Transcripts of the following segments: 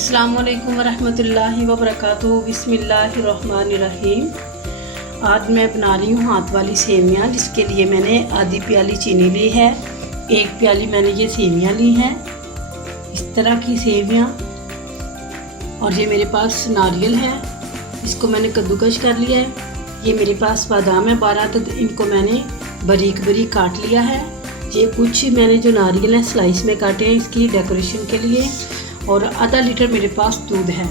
अस्सलामुअलैकुम वरहमतुल्लाहि वबरकातुहू। बिस्मिल्लाहिर्रहमानिर्रहीम। आज मैं बना रही हूँ हाथ वाली सेवियाँ, जिसके लिए मैंने आधी प्याली चीनी ली है, 1 प्याली मैंने ये सेवियाँ ली हैं, इस तरह की सेवियाँ। और ये मेरे पास नारियल है, इसको मैंने कद्दूकश कर लिया है। ये मेरे पास बादाम है 12, तो इनको मैंने बारीक बारीक काट लिया है। ये कुछ मैंने जो नारियल है स्लाइस में काटे हैं इसकी डेकोरेशन के लिए। और आधा लीटर मेरे पास दूध है,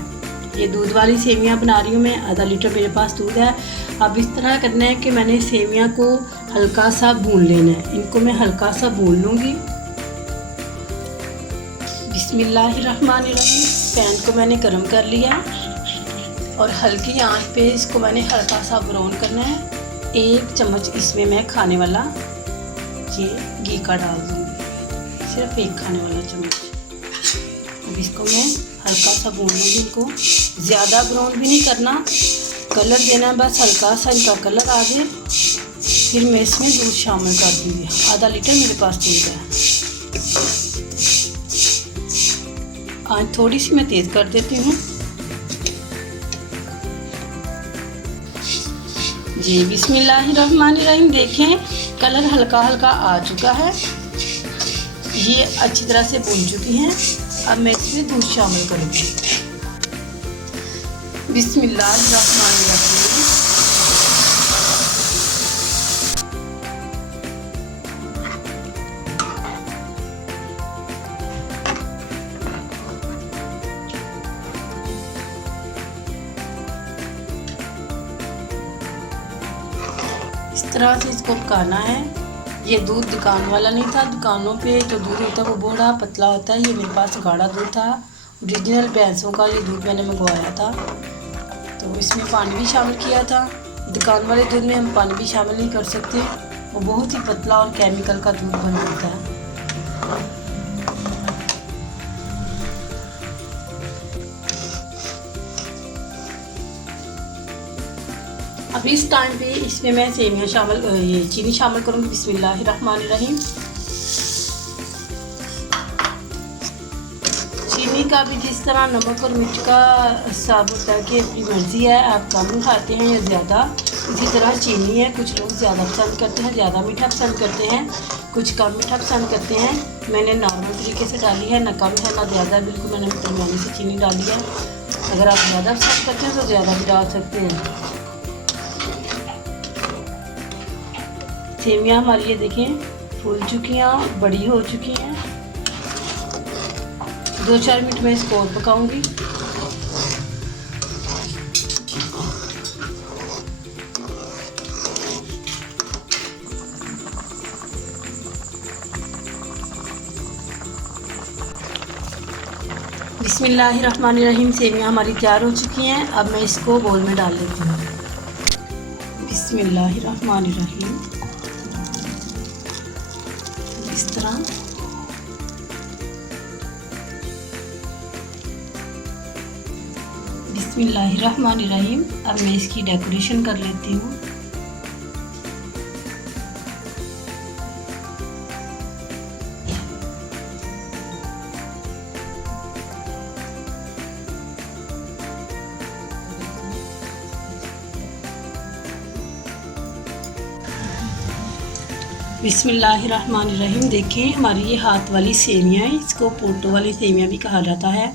ये दूध वाली सेवियाँ बना रही हूँ मैं। आधा लीटर मेरे पास दूध है। अब इस तरह करना है कि मैंने सेवियाँ को हल्का सा भून लेना है। इनको मैं हल्का सा भून लूँगी। बिस्मिल्लाहिर्रहमानिर्रहीम। पैन को मैंने गर्म कर लिया और हल्की आंच पे इसको मैंने हल्का सा ब्राउन करना है। 1 चम्मच इसमें मैं खाने वाला ये घी का डाल दूँगी, सिर्फ 1 खाने वाला चम्मच। अब इसको मैं हल्का सा भून लूँगी। इनको ज़्यादा ब्राउन भी नहीं करना, कलर देना है बस हल्का सा इनका कलर आ जाए। फिर मैं इसमें दूध शामिल कर दूँगी। आधा लीटर मेरे पास दूध है। आज थोड़ी सी मैं तेज़ कर देती हूँ जी। बिस्मिल्लाहिर्रहमानिर्रहीम। देखें कलर हल्का हल्का आ चुका है, ये अच्छी तरह से भून चुकी हैं। अब मैं इसमें दूध शामिल करूँगी। बिस्मिल्लाहिर्रहमानिर्रहीम। इस तरह से इसको पकाना है। ये दूध दुकान वाला नहीं था, दुकानों पे जो दूध होता है वो बड़ा पतला होता है। ये मेरे पास गाढ़ा दूध था, ओरिजिनल भैंसों का ये दूध मैंने मंगवाया था। तो इसमें पानी भी शामिल किया था। दुकान वाले दूध में हम पानी भी शामिल नहीं कर सकते, वो बहुत ही पतला और केमिकल का दूध बन जाता है। अब इस टाइम पे इसमें मैं सेवियाँ शामिल ये चीनी शामिल करूँगी। बिस्मिल्लाहिर्रहमानिर्रहीम। चीनी का भी जिस तरह नमक और मिर्च का हिसाब होता है कि अपनी मर्ज़ी है, आप कम खाते हैं या ज़्यादा, इसी तरह चीनी है। कुछ लोग ज़्यादा पसंद करते हैं, ज़्यादा मीठा पसंद करते हैं, कुछ कम मीठा पसंद करते हैं। मैंने नॉर्मल तरीके से डाली है, ना कम है ना ज़्यादा, बिल्कुल मैंने दरमियानी से चीनी डाली है। अगर आप ज़्यादा पसंद करते हैं तो ज़्यादा भी डाल सकते हैं। सेवियाँ हमारी ये देखें फूल चुकी हैं, बड़ी हो चुकी हैं। 2-4 मिनट में इसको और पकाऊंगी। बिस्मिल्लाहिर्रहमानिर्रहीम। सेवियाँ हमारी तैयार हो चुकी हैं। अब मैं इसको बोल में डाल लेती हूँ। बिस्मिल्लाहिर्रहमानिर्रहीम। इस तरह बिस्मिल्लाहिर्रहमानिर्रहीम। अब मैं इसकी डेकोरेशन कर लेती हूँ। बिस्मिल्लाहिर्रहमानिर्रहीम। देखें हमारी ये हाथ वाली सेवियाँ हैं, इसको पोटो वाली सेवियाँ भी कहा जाता है।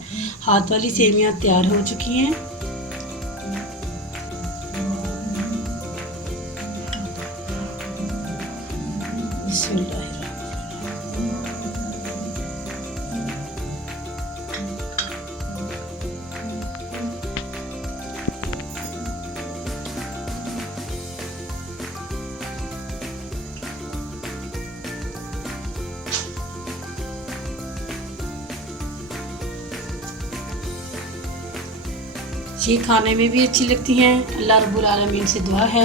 हाथ वाली सेवियाँ तैयार हो चुकी हैं। बिस्मिल्लाह। ये खाने में भी अच्छी लगती हैं। अल्लाह रब्बुल आलमीन से दुआ है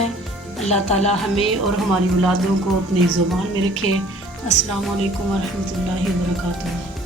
अल्लाह ताला हमें और हमारी औलादों को अपनी ज़ुबान में रखे। अस्सलामु अलैकुम वरहमतुल्लाहि वबरकातुहू।